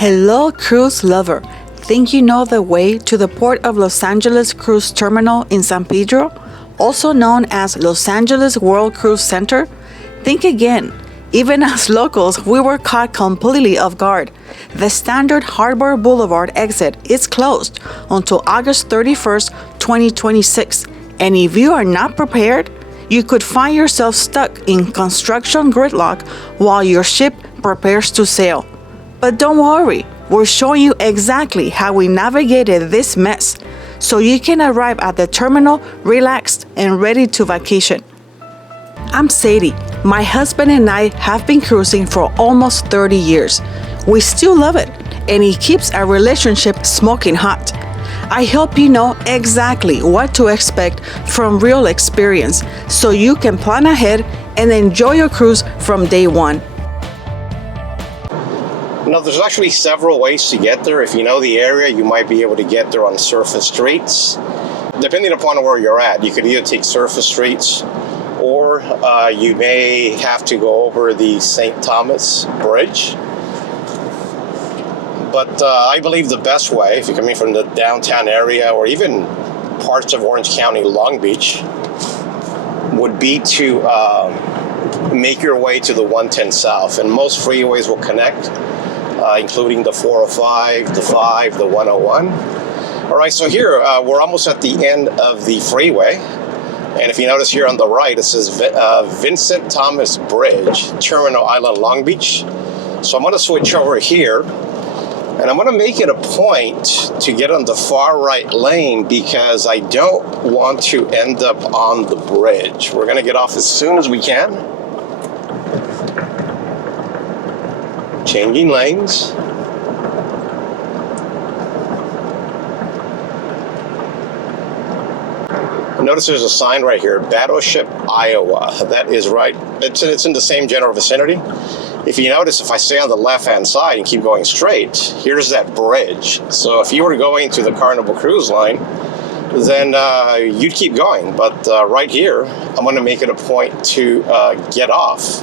Hello, cruise lover. Think you know the way to the Port of Los Angeles Cruise Terminal in San Pedro, also known as Los Angeles World Cruise Center? Think again. Even as locals, we were caught completely off guard. The standard Harbor Blvd exit is closed until August 31st, 2026. And if you are not prepared, you could find yourself stuck in construction gridlock while your ship prepares to sail. But don't worry, we're showing you exactly how we navigated this mess, so you can arrive at the terminal relaxed and ready to vacation. I'm Sadie. My husband and I have been cruising for almost 30 years. We still love it, and it keeps our relationship smoking hot. I hope you know exactly what to expect from real experience, so you can plan ahead and enjoy your cruise from day one. Now, there's actually several ways to get there. If you know the area, you might be able to get there on surface streets. Depending upon where you're at, you could either take surface streets or you may have to go over the St. Thomas Bridge. But I believe the best way, if you're coming from the downtown area or even parts of Orange County, Long Beach, would be to make your way to the 110 South. And most freeways will connect, including the 405, the 5, the 101. All right, so here we're almost at the end of the freeway. And if you notice here on the right, it says Vincent Thomas Bridge, Terminal Island, Long Beach. So I'm going to switch over here. And I'm going to make it a point to get on the far right lane because I don't want to end up on the bridge. We're going to get off as soon as we can. Changing lanes. Notice there's a sign right here, Battleship, Iowa. That is right. It's in the same general vicinity. If you notice, if I stay on the left-hand side and keep going straight, here's that bridge. So if you were going to the Carnival Cruise Line, then you'd keep going. But right here, I'm going to make it a point to get off.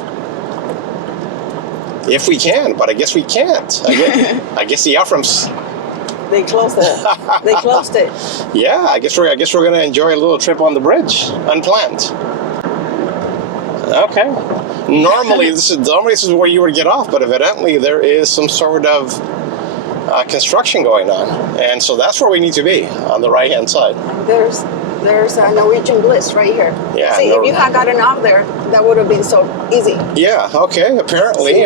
If we can, but I guess we can't. I guess the Outfroms... They closed it. They closed it. Yeah, I guess we're going to enjoy a little trip on the bridge, unplanned. Okay. Normally this is where you would get off, but evidently there is some sort of construction going on, and so that's where we need to be on the right-hand side. There's a Norwegian Bliss right here. Yeah. See, if you had gotten off there, that would have been so easy. Yeah. Okay. Apparently,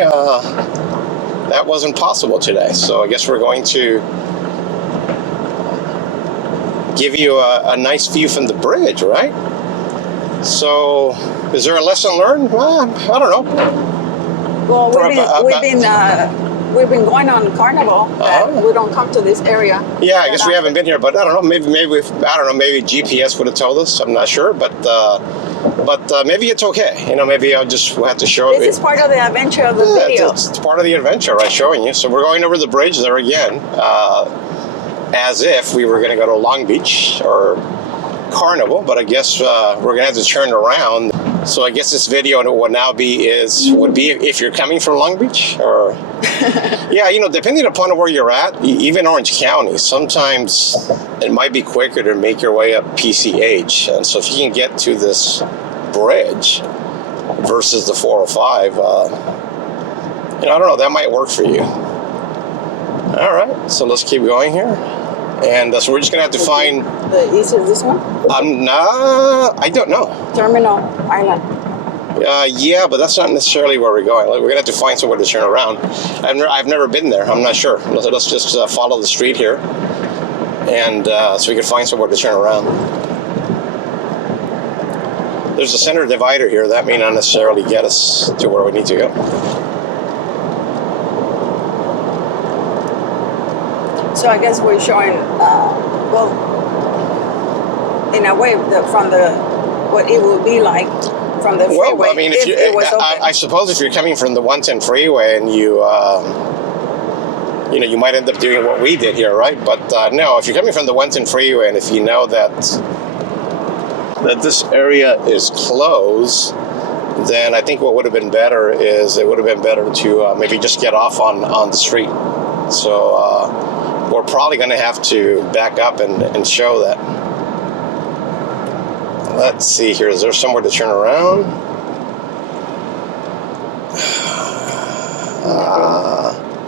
that wasn't possible today. So I guess we're going to give you a nice view from the bridge, right? So, is there a lesson learned? Well, I don't know. Well, we've been going on Carnival. We don't come to this area. Yeah, I guess we haven't been here, but I don't know. Maybe maybe GPS would have told us. I'm not sure, but maybe it's okay. You know, maybe we'll have to show it. This is part of the adventure of the video. It's part of the adventure, right? Showing you. So we're going over the bridge there again, as if we were going to go to Long Beach or Carnival, but I guess we're gonna have to turn around. So I guess this video would be if you're coming from Long Beach, or yeah, you know, depending upon where you're at, even Orange County, sometimes it might be quicker to make your way up PCH. And so if you can get to this bridge versus the 405, I don't know, that might work for you. All right, so let's keep going here. And so we're just going to have to find... Is this one? I don't know. Terminal Island. Yeah, but that's not necessarily where we're going. We're going to have to find somewhere to turn around. I've never been there. I'm not sure. Let's just follow the street here. And so we can find somewhere to turn around. There's a center divider here. That may not necessarily get us to where we need to go. So I guess we're showing, well, in a way, what it would be like from the freeway. Well, I mean, if it was open. I suppose if you're coming from the 110 freeway and you might end up doing what we did here, right? But no, if you're coming from the 110 freeway and if you know that this area is closed, then I think what would have been better is to maybe just get off on the street. So we're probably going to have to back up and show that. Let's see here. Is there somewhere to turn around?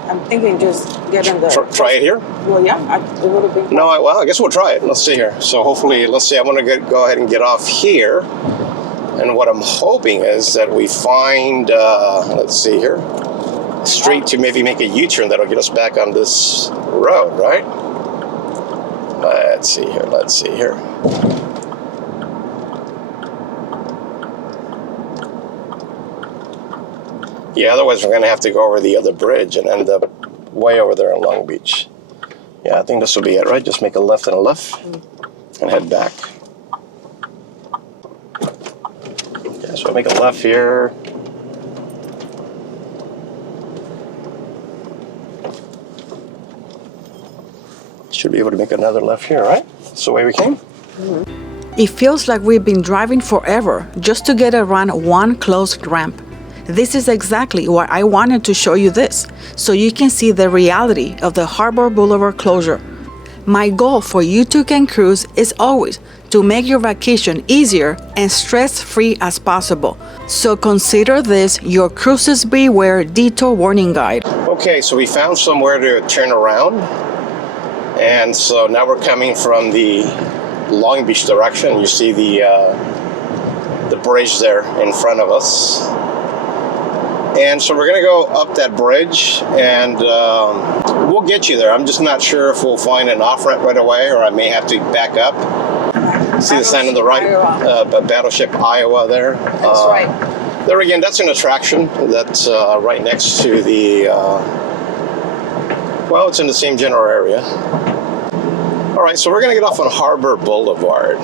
I'm thinking just get in the... Try it here? Well, yeah, it would have been... No, well, I guess we'll try it. Let's see here. So hopefully, let's see, I want to go ahead and get off here. And what I'm hoping is that we find, let's see here, street to maybe make a U-turn that'll get us back on this road, right? Let's see here. Yeah, otherwise we're going to have to go over the other bridge and end up way over there in Long Beach. Yeah, I think this will be it, right? Just make a left and a left and head back. Yeah, so I'll make a left here. Should be able to make another left here, right? That's the way we came. It feels like we've been driving forever just to get around one closed ramp. This is exactly why I wanted to show you this, so you can see the reality of the Harbor Boulevard closure. My goal for you two can cruise is always to make your vacation easier and stress-free as possible. So consider this your Cruises Beware Detour warning guide. Okay, so we found somewhere to turn around. And so now we're coming from the Long Beach direction. You see the bridge there in front of us. And so we're going to go up that bridge, and we'll get you there. I'm just not sure if we'll find an off-ramp right away, or I may have to back up. See the sign on the right? Battleship, Iowa there. That's right. There again, that's an attraction that's right next to the, well, it's in the same general area. All right, so we're going to get off on Harbor Boulevard.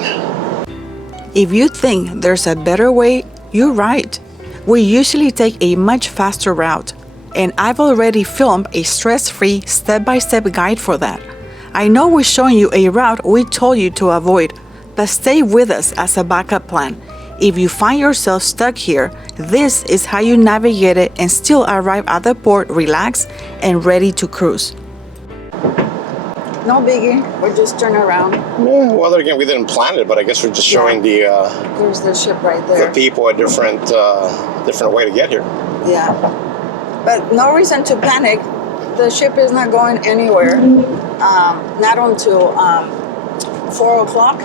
If you think there's a better way, you're right. We usually take a much faster route, and I've already filmed a stress-free step-by-step guide for that. I know we're showing you a route we told you to avoid, but stay with us as a backup plan. If you find yourself stuck here, this is how you navigate it and still arrive at the port relaxed and ready to cruise. No biggie, we're just turning around. Yeah, well, again, we didn't plan it, but I guess we're just showing there's the ship right there. the people a different way to get here. Yeah, but no reason to panic. The ship is not going anywhere, not until 4 o'clock.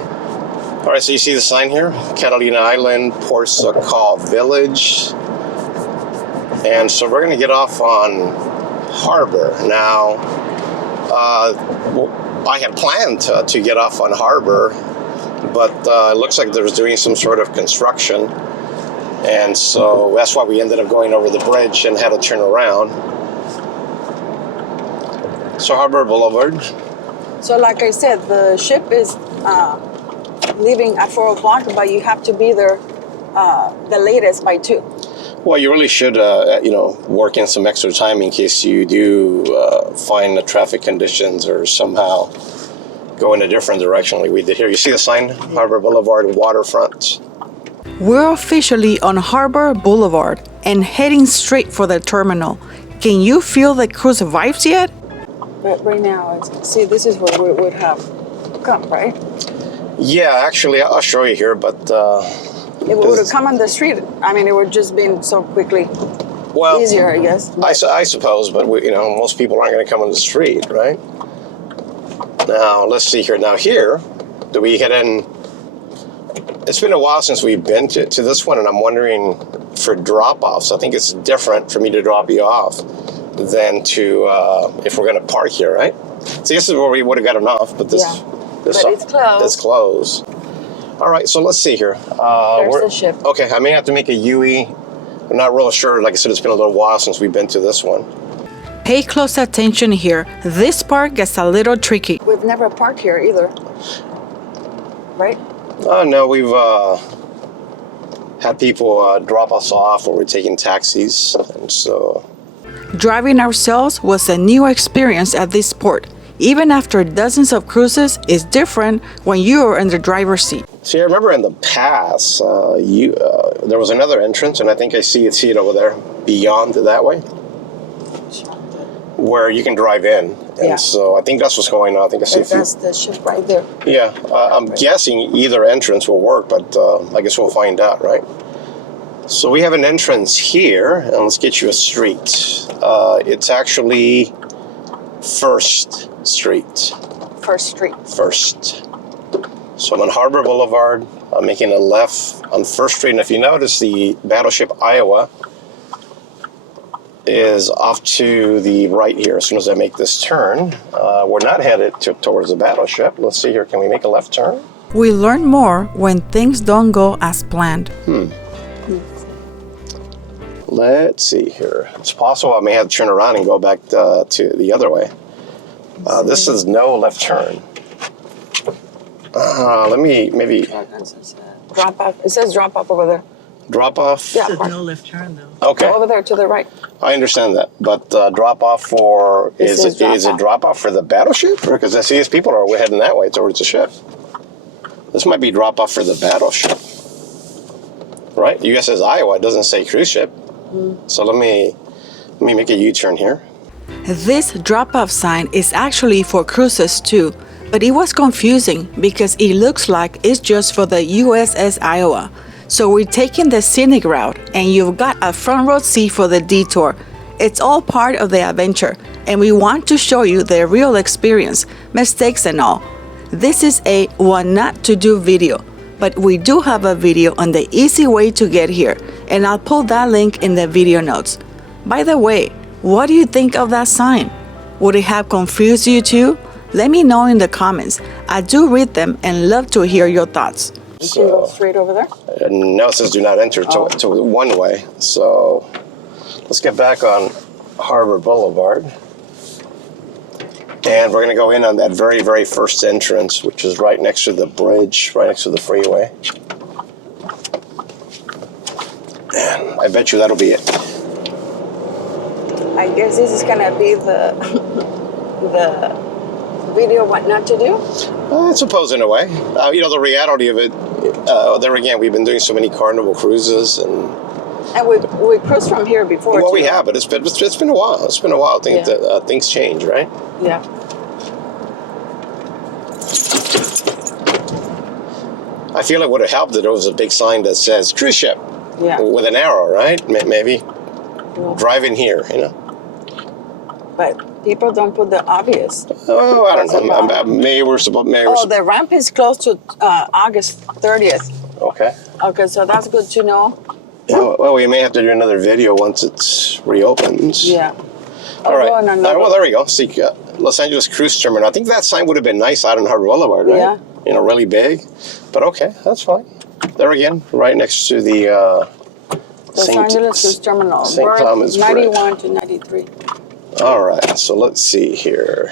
All right, so you see the sign here? Catalina Island, Port Sacal Village. And so we're going to get off on Harbor. Now, I had planned to get off on Harbor, but it looks like there's doing some sort of construction. And so that's why we ended up going over the bridge and had to turn around. So Harbor Boulevard. So like I said, the ship is leaving at 4 o'clock, but you have to be there the latest by 2. Well, you really should, work in some extra time in case you do find the traffic conditions or somehow go in a different direction like we did here. You see the sign, Harbor Boulevard, waterfront. We're officially on Harbor Boulevard and heading straight for the terminal. Can you feel the cruise vibes yet? But right now, see, this is where we would have come, right? Yeah, actually, I'll show you here, but... If it would have come on the street, I mean, it would just been so quickly easier, I guess. I suppose, but most people aren't going to come on the street, right? Now, let's see here. Now here, do we head in? It's been a while since we've been to this one, and I'm wondering for drop-offs. I think it's different for me to drop you off than to if we're going to park here, right? So this is where we would have gotten off, but this but it's closed. It's closed. All right, so let's see here. There's the ship. Okay, I may have to make a UE. I'm not real sure. Like I said, it's been a little while since we've been to this one. Pay close attention here. This part gets a little tricky. We've never parked here either, right? No, we've had people drop us off or we're taking taxis, and so... Driving ourselves was a new experience at this port. Even after dozens of cruises, it's different when you're in the driver's seat. See, I remember in the past, there was another entrance, and I think I see it over there, beyond that way. where you can drive in. And Yeah. so I think that's what's going on. I think I see a few. That's the ship right there. Yeah, I'm guessing either entrance will work, but I guess we'll find out, right? So we have an entrance here, and let's get you a street. It's actually First Street. First Street. First. So I'm on Harbor Boulevard. I'm making a left on First Street, and if you notice, the Battleship Iowa is off to the right here. As soon as I make this turn, we're not headed towards the Battleship. Let's see here. Can we make a left turn? We learn more when things don't go as planned. Let's see here. It's possible I may have to turn around and go back to the other way. This is no left turn. Let me maybe Drop off. It says drop off over there. drop off. Yeah. No left turn though. Okay, Over there to the right. I understand that. But drop off for It says is it drop off for the Battleship? Because I see as people are heading that way towards the ship. This might be drop off for the Battleship, right? U.S. says Iowa. It doesn't say cruise ship. So let me make a U-turn here. This drop-off sign is actually for cruises too, but it was confusing because it looks like it's just for the USS Iowa. So we're taking the scenic route, and you've got a front row seat for the Detour. It's all part of the adventure, and we want to show you the real experience, mistakes and all. This is a what not to do video, but we do have a video on the easy way to get here, and I'll put that link in the video notes. By the way, what do you think of that sign? Would it have confused you too? Let me know in the comments. I do read them and love to hear your thoughts. You can go straight over there? No, it says do not enter to one way. So let's get back on Harbor Boulevard. And we're going to go in on that very, very first entrance, which is right next to the bridge, right next to the freeway. And I bet you that'll be it. I guess this is gonna be the video what not to do. I suppose in a way. The reality of it, there again, we've been doing so many Carnival cruises, and we cruised from here before. well, too. we have, but it's been a while. It's been a while. I think Yeah. that things change, right? Yeah. I feel it would have helped that there was a big sign that says cruise ship Yeah. with an arrow, right? Maybe drive in here, But people don't put the obvious. Oh, I don't That's know. about- Maybe we're supposed. The ramp is closed to August 30th. Okay. Okay, so that's good to know. Yeah, well, we may have to do another video once it's reopened. Yeah. All right. Go on another- Well, there we go. See, Los Angeles Cruise Terminal. I think that sign would have been nice out on Harbor Boulevard, right? Yeah. Really big. But okay, that's fine. There again, right next to the Los Angeles Cruise Terminal. St. Berth Thomas 91 to 93. All right, so let's see here.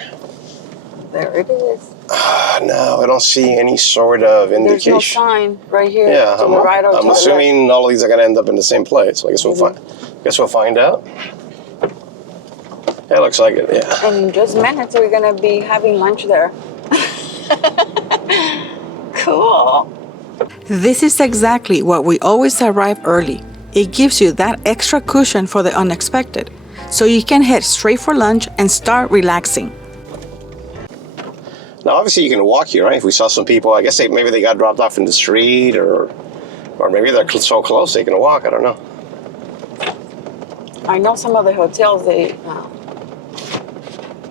There it is. No, I don't see any sort of There's indication. no sign right here Yeah, to the right or to I'm the left. assuming all of these are going to end up in the same place. So I guess we'll find out. Yeah, looks like it. Yeah. And in just minutes, we're gonna be having lunch there. Cool. This is exactly what we always arrive early. It gives you that extra cushion for the unexpected, so you can head straight for lunch and start relaxing. Now, obviously, you can walk here, right? If we saw some people, I guess maybe they got dropped off in the street, or maybe they're so close they can walk. I don't know. I know some of the hotels they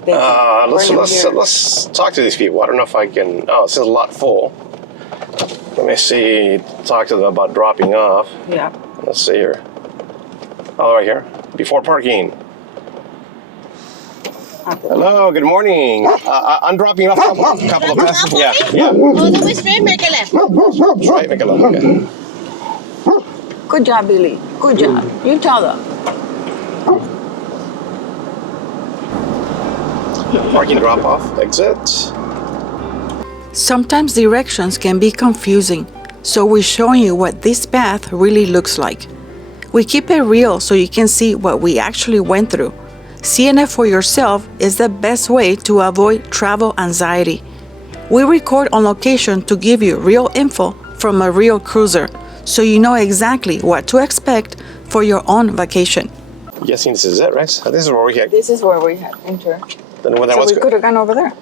Let's talk to these people. I don't know if I can. Oh, this is a lot full. Let me see. Talk to them about dropping off. Yeah. Let's see here. Oh, right here. Before parking. Hello, good morning. I'm dropping off a couple of passengers. Yeah. Oh, then we straight make a left. Right, make a look. Okay. Good job, Billy. Good job. You tell them. Parking drop off, exit. Sometimes directions can be confusing, so we're showing you what this path really looks like. We keep it real so you can see what we actually went through. Seeing it for yourself is the best way to avoid travel anxiety. We record on location to give you real info from a real cruiser, so you know exactly what to expect for your own vacation. I'm guessing this is it, right? So this is where we had. This is where we had enter. Then what? So we could have gone over there.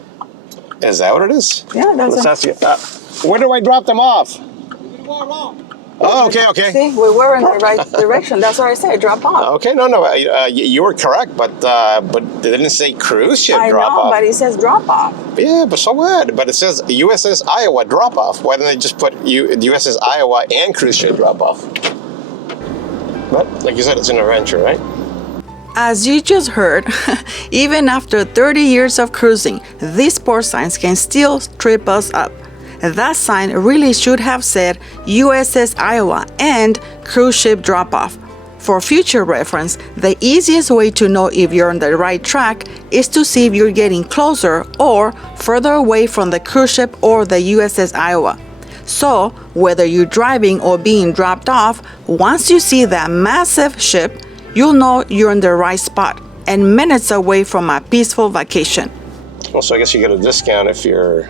Is that what it is? Yeah, that's Let's ask you. Where do I drop them off? Oh, okay. See, we were in the right direction. That's why I said drop off. Okay, no. You were correct, but they didn't say cruise ship drop off. But it says drop off. Yeah, but so what? But it says USS Iowa drop off. Why didn't they just put USS Iowa and cruise ship drop off? But like you said, it's an adventure, right? As you just heard, even after 30 years of cruising, these port signs can still trip us up. That sign really should have said USS Iowa and cruise ship drop-off. For future reference, the easiest way to know if you're on the right track is to see if you're getting closer or further away from the cruise ship or the USS Iowa. So, whether you're driving or being dropped off, once you see that massive ship, you'll know you're in the right spot and minutes away from a peaceful vacation. Also, I guess you get a discount if you're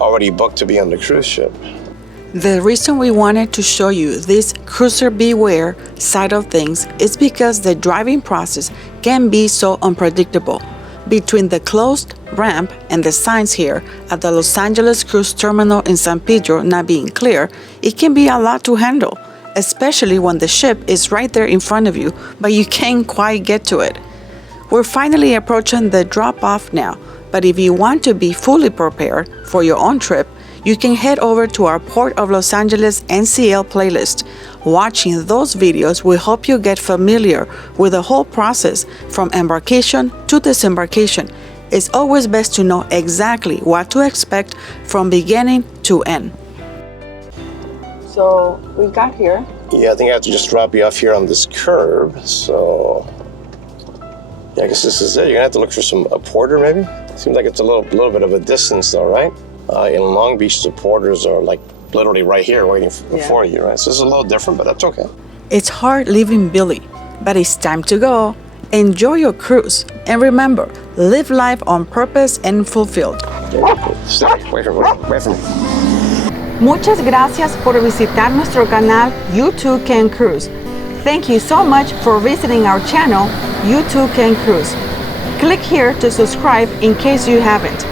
already booked to be on the cruise ship. The reason we wanted to show you this cruiser beware side of things is because the driving process can be so unpredictable. Between the closed ramp and the signs here at the Los Angeles Cruise Terminal in San Pedro not being clear, it can be a lot to handle, especially when the ship is right there in front of you, but you can't quite get to it. We're finally approaching the drop-off now, but if you want to be fully prepared for your own trip, you can head over to our Port of Los Angeles NCL playlist. Watching those videos will help you get familiar with the whole process from embarkation to disembarkation. It's always best to know exactly what to expect from beginning to end. So we got here. Yeah, I think I have to just drop you off here on this curb. So yeah, I guess this is it. You're gonna have to look for a porter maybe. Seems like it's a little bit of a distance though, right? In Long Beach, the porters are like literally right here waiting for you, right? So this is a little different, but that's okay. It's hard leaving Billy, but it's time to go. Enjoy your cruise, and remember, live life on purpose and fulfilled. Stay away from me. Muchas gracias por visitar nuestro canal You Too Can Cruise. Thank you so much for visiting our channel, You Too Can Cruise. Click here to subscribe in case you haven't.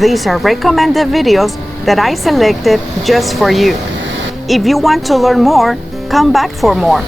These are recommended videos that I selected just for you. If you want to learn more, come back for more.